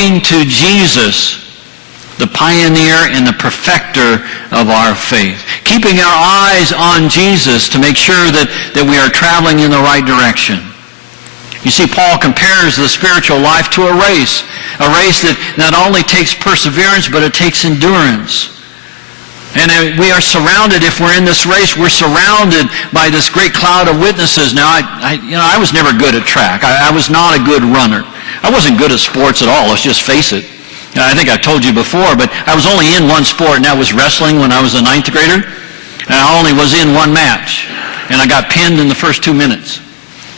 looking to Jesus, the pioneer and the perfecter of our faith. Keeping our eyes on Jesus to make sure that we are traveling in the right direction. You see, Paul compares the spiritual life to a race that not only takes perseverance, but it takes endurance. And we are surrounded, if we're in this race, we're surrounded by this great cloud of witnesses. Now, I was never good at track. I was not a good runner. I wasn't good at sports at all, let's just face it. I think I've told you before, but I was only in one sport, and that was wrestling when I was a 9th grader. And I only was in one match, and I got pinned in the first 2 minutes.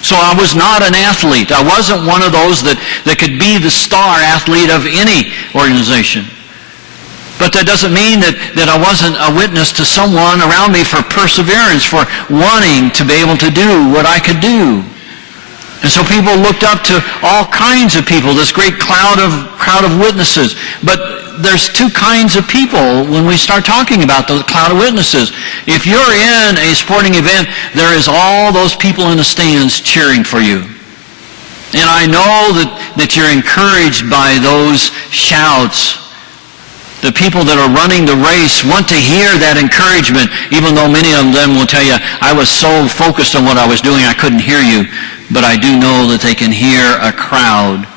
So I was not an athlete. I wasn't one of those that could be the star athlete of any organization. But that doesn't mean that I wasn't a witness to someone around me for perseverance, for wanting to be able to do what I could do. And so people looked up to all kinds of people, this great crowd of witnesses. But there's two kinds of people when we start talking about the cloud of witnesses. If you're in a sporting event, there is all those people in the stands cheering for you. And I know that you're encouraged by those shouts. The people that are running the race want to hear that encouragement, even though many of them will tell you, I was so focused on what I was doing, I couldn't hear you. But I do know that they can hear a crowd.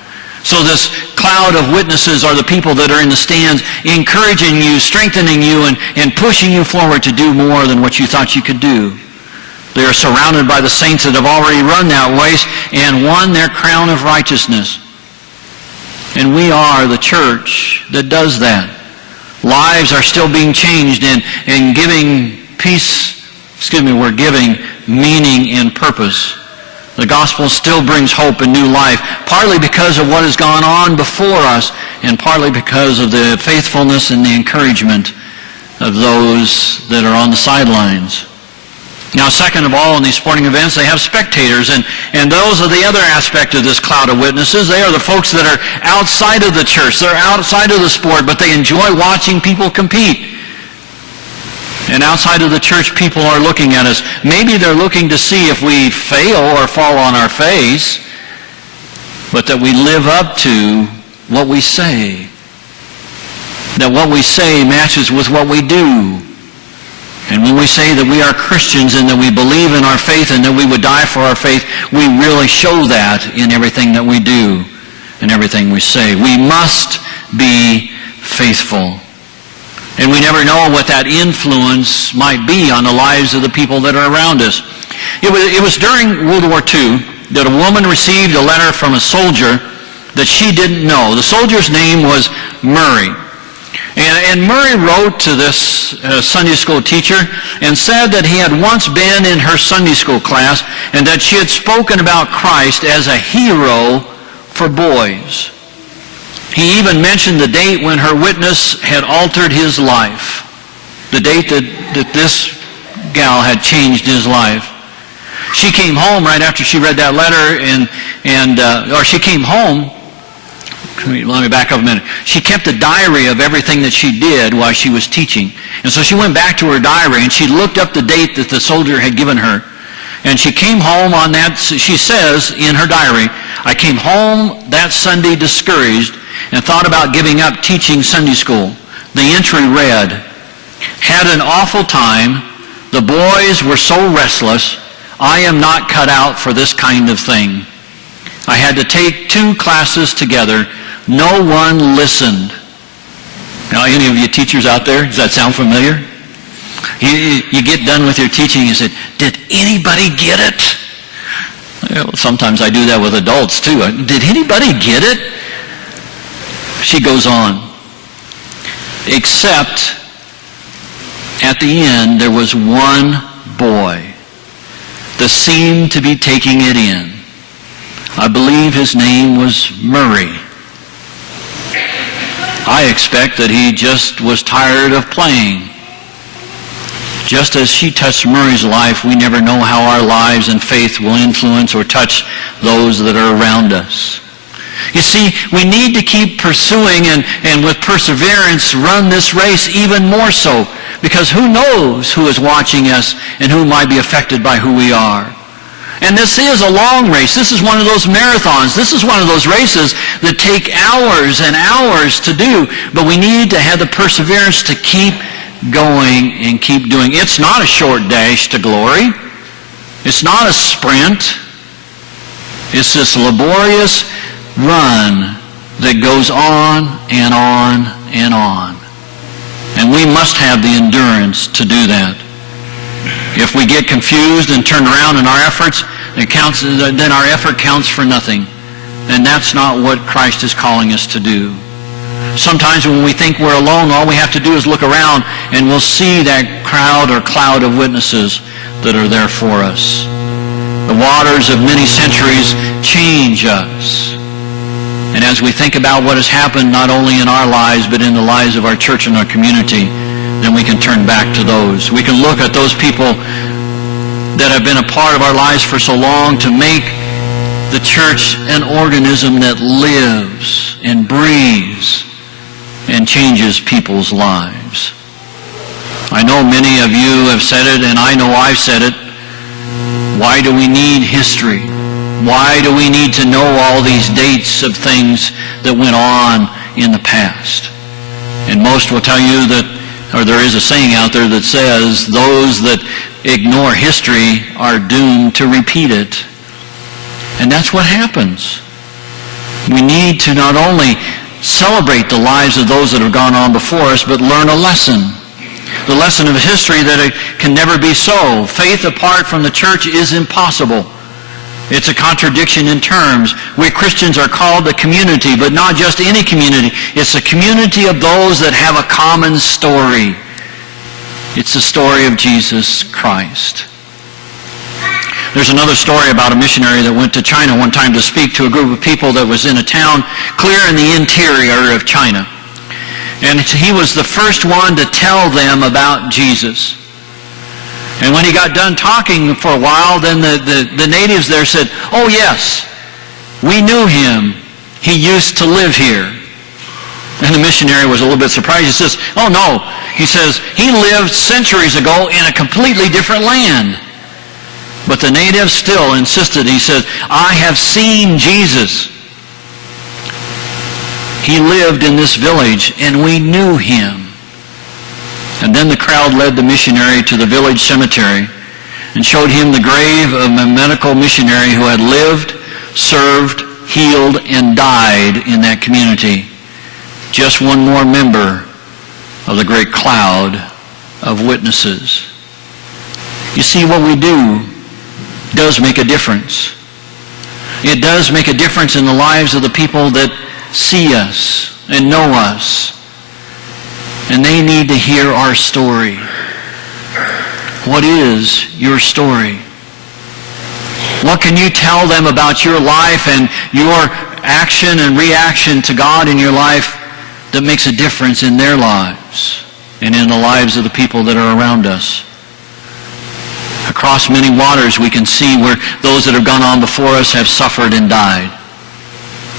So this cloud of witnesses are the people that are in the stands encouraging you, strengthening you, and pushing you forward to do more than what you thought you could do. They are surrounded by the saints that have already run that race and won their crown of righteousness. And we are the church that does that. Lives are still being changed and giving we're giving meaning and purpose. The gospel still brings hope and new life, partly because of what has gone on before us, and partly because of the faithfulness and the encouragement of those that are on the sidelines. Now, second of all, in these sporting events, they have spectators, and those are the other aspect of this cloud of witnesses. They are the folks that are outside of the church. They're outside of the sport, but they enjoy watching people compete. And outside of the church, people are looking at us. Maybe they're looking to see if we fail or fall on our face, but that we live up to what we say. That what we say matches with what we do. And when we say that we are Christians and that we believe in our faith and that we would die for our faith, we really show that in everything that we do and everything we say. We must be faithful. And we never know what that influence might be on the lives of the people that are around us. It was during World War II that a woman received a letter from a soldier that she didn't know. The soldier's name was Murray. And Murray wrote to this Sunday school teacher and said that he had once been in her Sunday school class and that she had spoken about Christ as a hero for boys. He even mentioned the date when her witness had altered his life. The date that this gal had changed his life. She came home right after she read that letter or she came home. Let me back up a minute. She kept a diary of everything that she did while she was teaching. And so she went back to her diary and she looked up the date that the soldier had given her. And she came home on that, she says in her diary, I came home that Sunday discouraged and thought about giving up teaching Sunday school. The entry read, had an awful time. The boys were so restless. I am not cut out for this kind of thing. I had to take 2 classes together. No one listened. Now, any of you teachers out there, does that sound familiar? You get done with your teaching and you say, did anybody get it? Well, sometimes I do that with adults too. Did anybody get it? She goes on. Except at the end there was one boy that seemed to be taking it in. I believe his name was Murray. I expect that he just was tired of playing. Just as she touched Murray's life, we never know how our lives and faith will influence or touch those that are around us. You see, we need to keep pursuing and with perseverance run this race even more so, because who knows who is watching us and who might be affected by who we are. And this is a long race. This is one of those marathons. This is one of those races that take hours and hours to do. But we need to have the perseverance to keep going and keep doing. It's not a short dash to glory. It's not a sprint. It's this laborious run that goes on and on and on. And we must have the endurance to do that. If we get confused and turn around in our efforts, then our effort counts for nothing. And that's not what Christ is calling us to do. Sometimes when we think we're alone, all we have to do is look around and we'll see that crowd or cloud of witnesses that are there for us. The waters of many centuries change us. And as we think about what has happened not only in our lives, but in the lives of our church and our community, then we can turn back to those. We can look at those people that have been a part of our lives for so long to make the church an organism that lives and breathes and changes people's lives. I know many of you have said it, and I know I've said it. Why do we need history? Why do we need to know all these dates of things that went on in the past? And most will tell you that, or there is a saying out there that says, those that ignore history are doomed to repeat it. And that's what happens. We need to not only celebrate the lives of those that have gone on before us, but learn a lesson. The lesson of history that it can never be so. Faith apart from the church is impossible. It's a contradiction in terms. We Christians are called a community, but not just any community. It's a community of those that have a common story. It's the story of Jesus Christ. There's another story about a missionary that went to China one time to speak to a group of people that was in a town clear in the interior of China. And he was the first one to tell them about Jesus. And when he got done talking for a while, then the natives there said, "Oh yes, we knew him. He used to live here." And the missionary was a little bit surprised. He says, "Oh no." He says, "He lived centuries ago in a completely different land." But the natives still insisted. He said, "I have seen Jesus. He lived in this village, and we knew him." And then the crowd led the missionary to the village cemetery and showed him the grave of a medical missionary who had lived, served, healed, and died in that community. Just one more member of the great cloud of witnesses. You see, what we do does make a difference. It does make a difference in the lives of the people that see us and know us. And they need to hear our story. What is your story? What can you tell them about your life and your action and reaction to God in your life that makes a difference in their lives and in the lives of the people that are around us? Across many waters we can see where those that have gone on before us have suffered and died.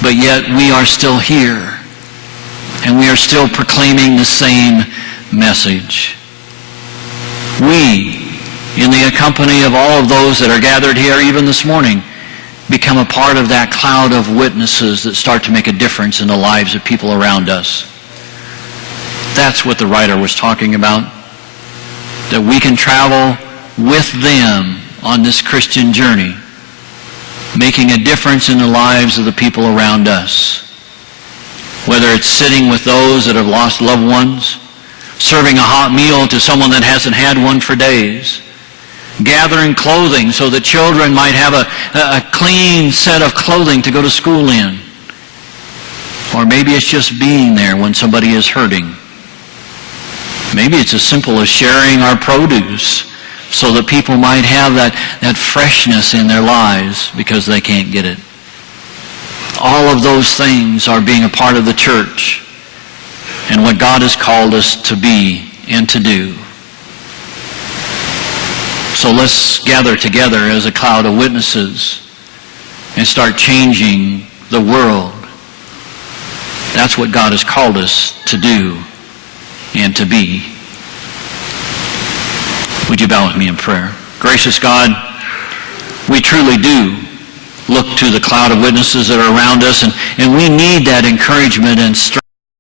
But yet we are still here. And we are still proclaiming the same message. We, in the company of all of those that are gathered here even this morning, become a part of that cloud of witnesses that start to make a difference in the lives of people around us. That's what the writer was talking about. That we can travel with them on this Christian journey, making a difference in the lives of the people around us. Whether it's sitting with those that have lost loved ones, serving a hot meal to someone that hasn't had one for days, gathering clothing so that children might have a clean set of clothing to go to school in. Or maybe it's just being there when somebody is hurting. Maybe it's as simple as sharing our produce so that people might have that freshness in their lives because they can't get it. All of those things are being a part of the church and what God has called us to be and to do. So let's gather together as a cloud of witnesses and start changing the world. That's what God has called us to do and to be. Would you bow with me in prayer? Gracious God, we truly do look to the cloud of witnesses that are around us, and we need that encouragement and strength